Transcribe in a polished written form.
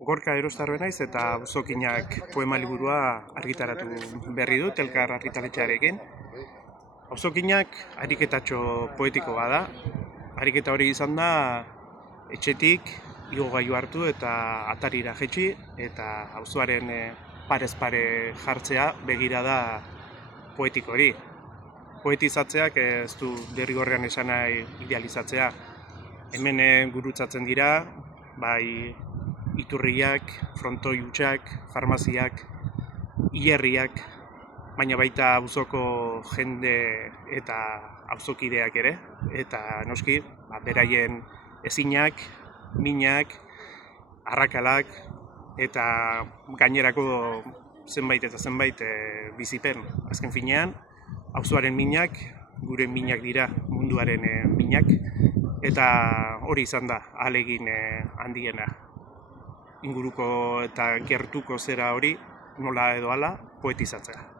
Gorka Erostarbe naiz eta Auzokinak poema liburua argitaratu berri dut Elkar argitaletxearekin. Auzokinak ariketatxo poetiko bada. Ariketa hori izan da etxetik igogailu hartu eta atarira jetxi eta auzoaren parez pare jartzea begirada poetiko hori. Poetizatzeak ez du derrigorrean esan nahi idealizatzea. Hemen gurutzatzen dira, bai iturriak, frontoi hutsak, farmaziak, hilerriak, baina baita auzoko jende eta auzokideak ere, eta noski, beraien ezinak, minak, arrakalak eta gainerako zenbait eta zenbait bizipen. Azken finean, auzoaren minak, gure minak dira munduaren minak, eta hori izan da ahalegin handiena. Inguruko eta gertuko zera hori nola edo hala poetizatzea.